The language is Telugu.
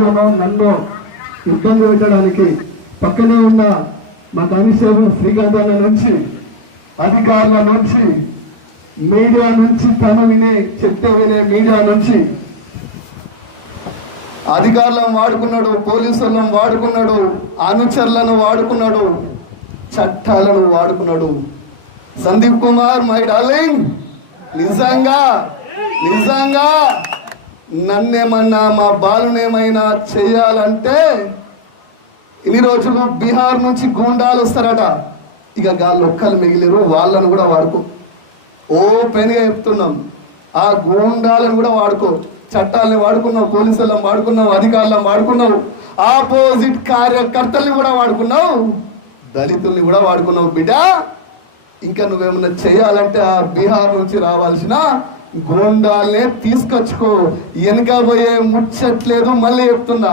వాళ్ళను నన్ను ఇబ్బంది పెట్టడానికి పక్కనే ఉన్న మా కానిస్టేబుల్ శ్రీకాంత్ అన్న నుంచి, అధికారుల నుంచి, మీడియా నుంచి, తను చెప్తే వినే మీడియా నుంచి అధికారులను వాడుకున్నాడు, పోలీసులను వాడుకున్నాడు, అనుచరులను వాడుకున్నాడు, చట్టాలను వాడుకున్నాడు. సందీప్ కుమార్ మై డార్లింగ్, నిజంగా నన్నేమన్నా మా బాలునేమైనా చేయాలంటే ఇన్ని రోజులు బీహార్ నుంచి గూండాలు వస్తారట, ఇక గాళ్ళు ఒక్కలు మిగిలిరు, వాళ్ళను కూడా వాడుకో. ఓపెన్గా చెప్తున్నాం, ఆ గూండాలను కూడా వాడుకో. చట్టాలని వాడుకున్నావు, పోలీసులను వాడుకున్నావు, అధికారులను వాడుకున్నావు, ఆపోజిట్ కార్యకర్తల్ని కూడా వాడుకున్నావు, దళితుల్ని కూడా వాడుకున్నావు. బిడ్డ, ఇంకా నువ్వేమన్నా చేయాలంటే ఆ బీహార్ నుంచి రావాల్సిన గూండాలనే తీసుకొచ్చుకో. వెనక పోయే ముచ్చట్లేదు. మళ్ళీ చెప్తున్నా,